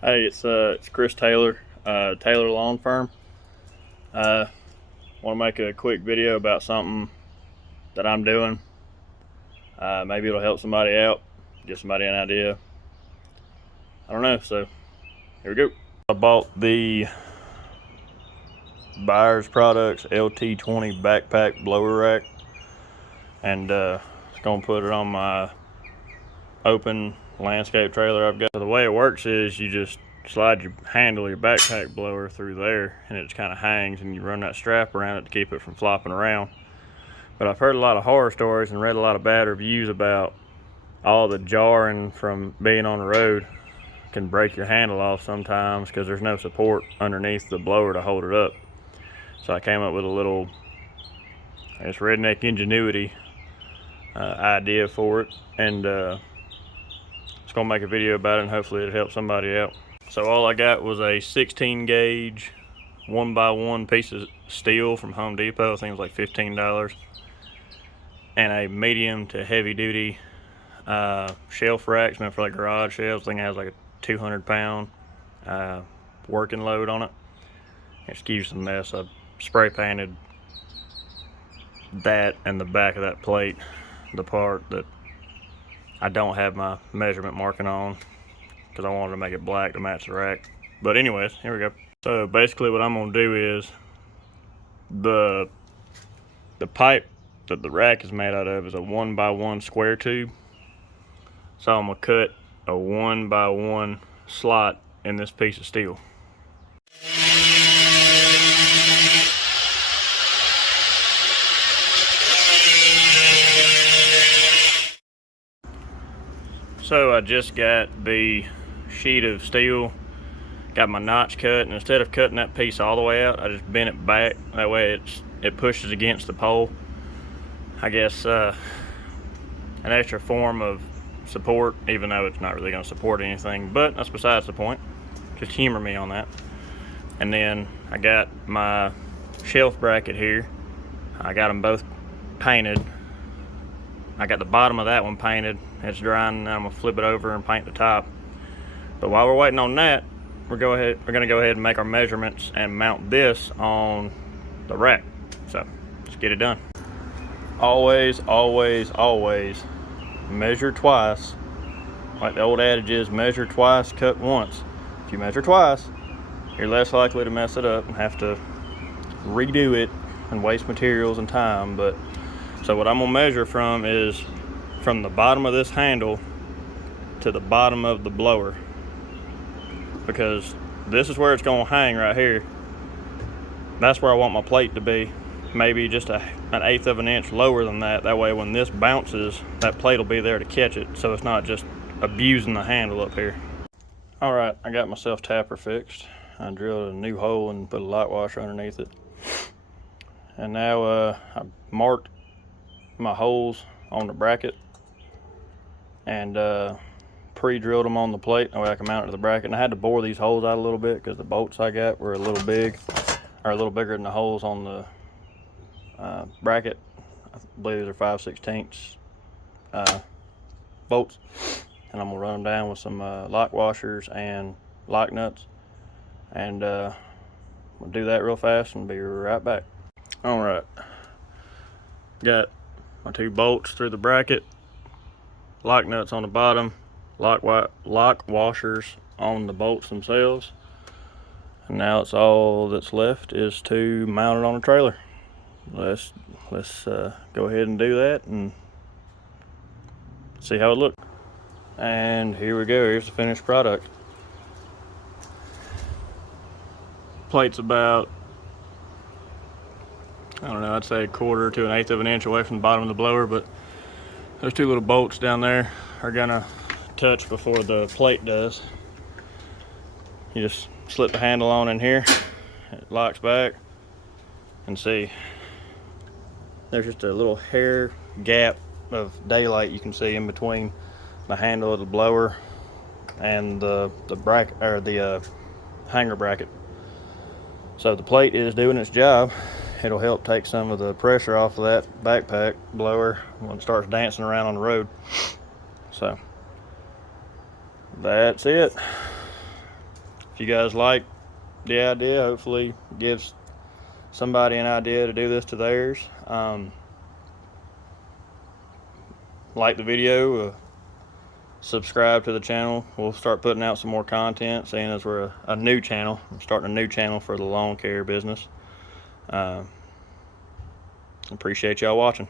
Hey, it's Chris Taylor, Taylor Lawn Firm. Want to make a quick video about something that I'm doing. Maybe it'll help somebody out, give somebody an idea. I don't know. So here we go. I bought the Buyers Products LT20 backpack blower rack, and it's gonna put it on my open landscape trailer I've got. So the way it works is you just slide your handle of your backpack blower through there, and it just kind of hangs, and you run that strap around it to keep it from flopping around. But I've heard a lot of horror stories and read a lot of bad reviews about all the jarring from being on the road can break your handle off sometimes because there's no support underneath the blower to hold it up. So I came up with a little, I guess, redneck ingenuity idea for it, and just gonna make a video about it, and hopefully it'll help somebody out. So all I got was a 16 gauge 1x1 piece of steel from Home Depot. I think it was like $15, and a medium to heavy duty shelf racks meant for like garage shelves. I think it has like a 200-pound working load on it. Excuse the mess. I spray painted that and the back of that plate, the part that I don't have my measurement marking on, because I wanted to make it black to match the rack. But anyways, here we go. So basically what I'm gonna do is the pipe that the rack is made out of is a 1x1 square tube. So I'm gonna cut a 1x1 slot in this piece of steel. So I just got the sheet of steel, got my notch cut, and instead of cutting that piece all the way out, I just bent it back. That way it pushes against the pole. I guess an extra form of support, even though it's not really going to support anything, but that's besides the point. Just humor me on that. And then I got my shelf bracket here. I got them both painted. I got the bottom of that one painted. It's drying, and I'm gonna flip it over and paint the top. But while we're waiting on that, we're gonna go ahead and make our measurements and mount this on the rack. So let's get it done. Always, always, always measure twice. Like the old adage is, measure twice, cut once. If you measure twice, you're less likely to mess it up and have to redo it and waste materials and time. But so what I'm gonna measure from is from the bottom of this handle to the bottom of the blower, because this is where it's gonna hang right here. That's where I want my plate to be. Maybe just an 1/8 of an inch lower than that. That way when this bounces, that plate will be there to catch it, so it's not just abusing the handle up here. All right, I got myself tapper fixed. I drilled a new hole and put a light washer underneath it. And now I marked my holes on the bracket and pre-drilled them on the plate. That way I can mount it to the bracket. And I had to bore these holes out a little bit because the bolts I got were a little big, or a little bigger than the holes on the bracket. I believe these are 5/16 bolts. And I'm gonna run them down with some lock washers and lock nuts, and we'll do that real fast and be right back. All right, got my 2 bolts through the bracket, lock nuts on the bottom, lock washers on the bolts themselves, and now it's all that's left is to mount it on a trailer. Let's go ahead and do that and see how it looks. And here we go. Here's the finished product. Plate's about, I don't know, I'd say 1/4 to 1/8 of an inch away from the bottom of the blower, but those 2 little bolts down there are gonna touch before the plate does. You just slip the handle on in here, it locks back, and see, there's just a little hair gap of daylight you can see in between the handle of the blower and the bracket, or the hanger bracket. So the plate is doing its job. It'll help take some of the pressure off of that backpack blower when it starts dancing around on the road. So that's it. if you guys like the idea, hopefully it gives somebody an idea to do this to theirs. Like the video, subscribe to the channel. We'll start putting out some more content, seeing as we're a new channel. I'm starting a new channel for the lawn care business. Appreciate y'all watching.